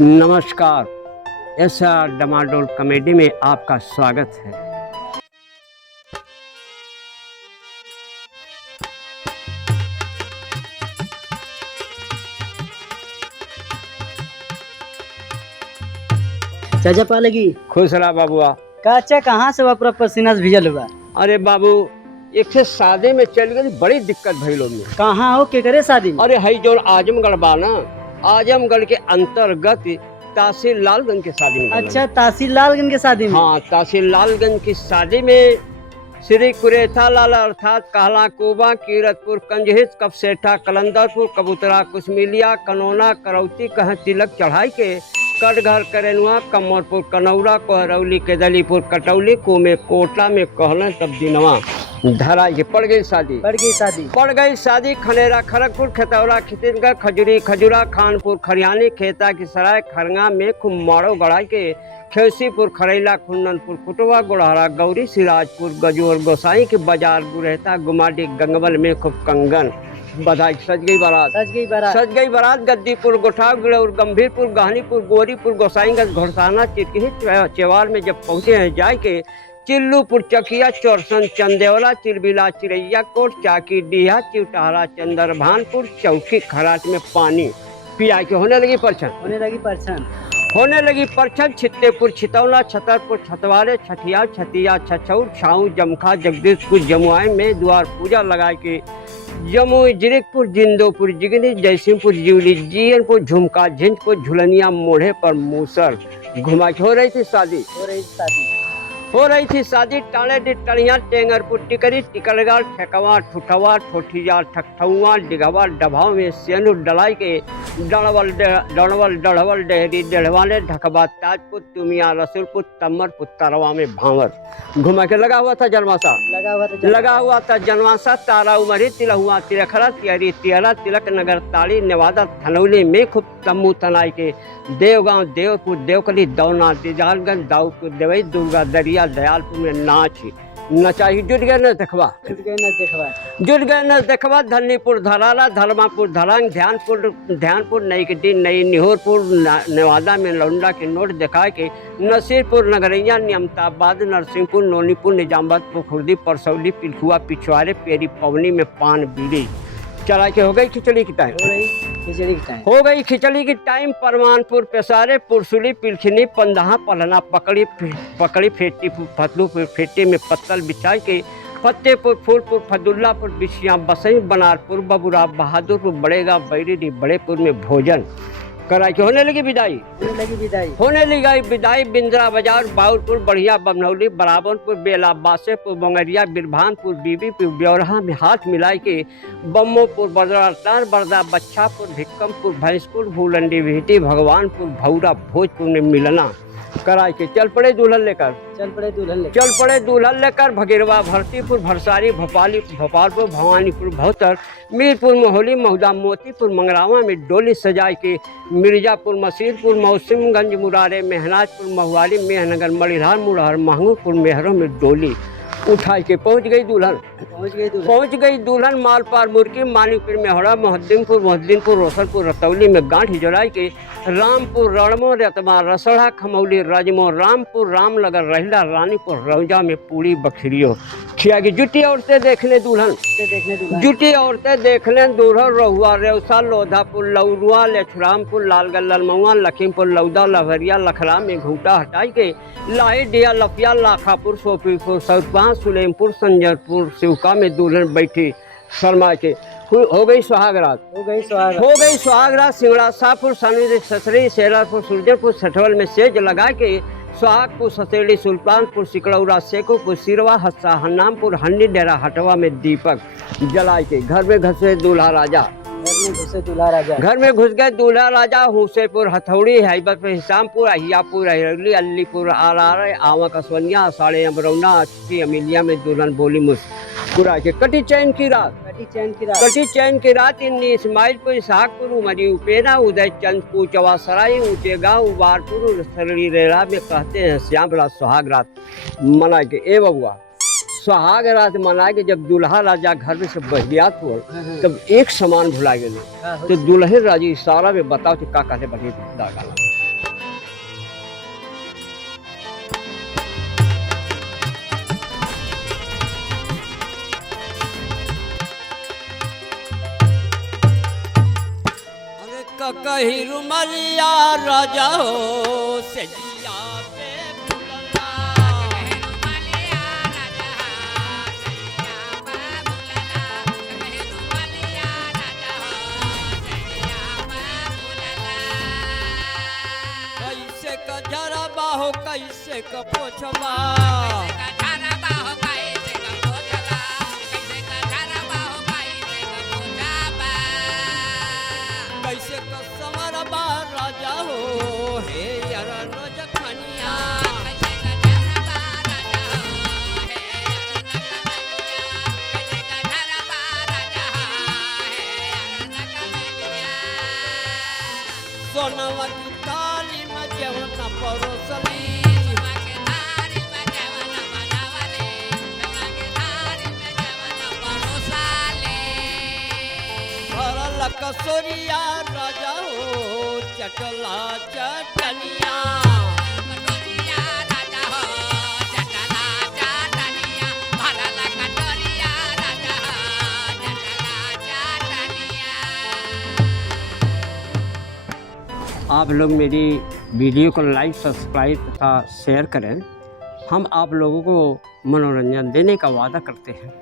नमस्कार। ऐसा डमाडोल कॉमेडी में आपका स्वागत है। चाचा पालगी खुश रहा बाबुआ। काचा कहाँ से पूरा पसीना से भिजल हुआ? अरे बाबू, एक से शादी में चल गई, बड़ी दिक्कत भई लोग में। कहाँ हो के करे शादी में? अरे हई जो आजमगढ़ बा ना, आजमगढ़ के अंतर्गत तहसील लालगंज के शादी में। अच्छा, तहसील लालगंज के शादी में? हाँ, तहसील लालगंज की शादी में श्री कुरेथा लाल अर्थात कहला कोबा, कीरतपुर, कंजहिस, कपसेठा, कलंदरपुर, कबूतरा, कुशमिलिया, कनौना, करौती कह तिलक चढ़ाई के कटघर, करेनुआ, कमरपुर, कनौरा, कोहरौली, केदलीपुर, कटौली, कुमे, कोटला में कहलन तब दिनवा धरा के पड़ गई शादी। खनेरा, खड़गपुर, खेतौरा, खितिनगढ़, खजुरी, खजुरा, खानपुर, खरियानी, खेता की सराय, खरंगा में कुमाड़ो गढ़ाई के खेसीपुर, खरैला, खुन्ननपुर, कुटवा, गुड़हरा, गौरी, सिराजपुर, गजोर, गोसाई के बाजार, गुरहता, गुमाडी, गंगबल में खूब कंगन बधाई। सज गई बारात गद्दीपुर, गोठाव, गिड़ौर, गंभीरपुर, गहनीपुर, गोरीपुर, गोसाईगंज, घोड़साना, चिटकी, चेवार में जब पहुंचे हैं जाए के चिल्लूपुर, चकिया, चौरसन, चंदेवला, चिरबिला, चिरैया कोट, चाकी, डीहा, चिवटारा, चंदरभानपुर, चौकी, खराट में पानी पिया के होने लगी परछन। छित्तेपुर, छितौला, छतरपुर, छतवारे, छठिया, छतिया, छछौर, छाऊ, जमखा, जगदीशपुर, जमुआई में द्वार पूजा लगाए के जमुई, जिरकपुर, जिंदोपुर, जिगनी, जयसिंहपुर, जिवली, जीयनपुर, झुमका, झिंझपुर, झुलनिया, मोढ़े पर मूसर घुमा के हो रही थी शादी। टाणे, टणिया, टेंगरपुर, टिकरी, टिकलगाड़, ठेकवा, ठुठवा, ठोठिया, ठकठुआ, डिगवा, डभाव में सेनु डलाई के डड़वल, डेहरी, डेढ़वाने, ढकबा, ताजपुर, तुमिया, रसुलपुर, तमरपुर, तरवा में भांवर घुमा के लगा हुआ था जनवासा। तारा, उमरी, तिलहुआ, तिरखरा, तियरी, तियरा, तिलक नगर, ताड़ी, नेवादा, थनौली में खूब तम्बू तनाई के देवगांव, देवपुर, देवकली, दौना, दिजालगंज, दाऊदपुर, देवई, दुर्गा, दरिया, दयालपुर में नचाई। जुट गए न देखवा। धन्नीपुर, धराला, धर्मापुर, धरांग, ध्यानपुर, नईगड्डी, नई निहोरपुर, नेवादा में लौंडा के नोट दिखा के नसीरपुर, नगरैया, नियमताबाद, नरसिंहपुर, नोनीपुर, निजामबाद, खुर्दी, परसौली, पिलखुआ, पिछवाड़े, पेरी, पवनी में पान बीड़ी चला के हो गई खिचड़ी की टाइम। परमानपुर, पेसारे, पुरसुली, पिलखनी, पंदहा, पलना, पकड़ी, फेटी, फतलूपुर, फेटी में पत्तल बिछाई के फतेहपुर, फूलपुर, फदुल्लापुर, बिछिया, बसई, बनारपुर, बबुरा, बहादुरपुर, बड़ेगा, बैरी, बड़ेपुर में भोजन करा के होने लगी विदाई। बिंद्रा बाजार, बाउरपुर, बढ़िया, बमनौली, बराबरपुर, बेला, बासेपुर, बंगरिया, बिरभानपुर, बीबीपुर, ब्यौरहा में हाथ मिलाई के बम्मोपुर, बदरातार, बरदा, बच्छापुर, भिक्कमपुर, भैंसपुर, भूलंडी, विहटी, भगवानपुर, भौरा, भोजपुर में मिलना करा के चल पड़े दुल्हन लेकर भगीरवा, भरतीपुर, भरसारी, भोपालपुर, भवानीपुर, भौतर, मीरपुर, मोहली, महुदा, मोतीपुर, मंगरावा में डोली सजाए के मिर्जापुर, मसीरपुर, मौसिमगंज, मुरारे, मेहनाजपुर, महुआली, मेहनगर, मलिहार, मुरहर, महंगूपुर, मेहरों में डोली उठाई के पहुंच गई दुल्हन। मालपार, मुर्की, मानिकपुर, मेहड़ा, मोहद्दीनपुर, रोशनपुर, रतौली में गांठ जलाई के रामपुर, रणमो, रतमा, रसड़ा, खमौली, रजमो, रामपुर, रामनगर, रहिला, रानीपुर, रौजा में पूरी बखरियो खिया की जुटी औरतें देखने दुल्हन। रहुआ, रेवसा, लोधापुर, लौरुआ, लेछरामपुर, लालगढ़, ललमौआ, लखीमपुर, लौदा, लभरिया, लखरा में घूटा हटाई के लाही, डिया, लफिया, लाखापुर, सोफीपुर, सौतपा, सुलेमपुर, संजरपुर, शिवका में दुल्हन बैठी शर्मा के हो गई सुहागरात। सिंगड़ा, शाहपुर, सानवी, ससरी, शेरापुर, सुरजरपुर, सठवल में सेज लगा के सुहागपुर, ससेड़ी, सुल्तानपुर, सिकड़ौरा, सेकोपुर, सिरवा, हस्सा, हन्नामपुर, हंडी, डेरा, हटवा में दीपक जलाए के घर में घुसे दूल्हा राजा। हुसेपुर, हथौड़ी, हैबतपुर, हिसामपुर, अहियापुर, अहिरली, अलीपुर, आरार, आवा, कसवनिया, साड़े, अमरौना, अच्छी, अमिलिया में दुल्हन बोली मुस्कुरा के कटी चैन की रात। इन इस्माइलपुर, इसहाकपुर, उमरी, उपेना, उदय चंद, पूचवा, सराय, ऊंचे गाँव, उबारपुर, सरली, रेरा में कहते हैं श्याम बड़ा सुहाग रात मना के। ए बबुआ, सुहाग रात मना के जब दूल्हा राजा घर में से बहियात हुआ तब एक सामान भुला गए तो दुल्हन राजी इशारा में बताओ कि का कहते बढ़िया कही रुमलिया राजा हो सजिया पे फुलला कैसे का झरबा हो कैसे का पोछबा कैसे का समरबा राजा हो हे यार रोज खनिया सोनवा की थाली में जवन परोसली भरल कसोरिया राजा हो चटला चटनिया आप लोग मेरी वीडियो को लाइक सब्सक्राइब तथा शेयर करें। हम आप लोगों को मनोरंजन देने का वादा करते हैं।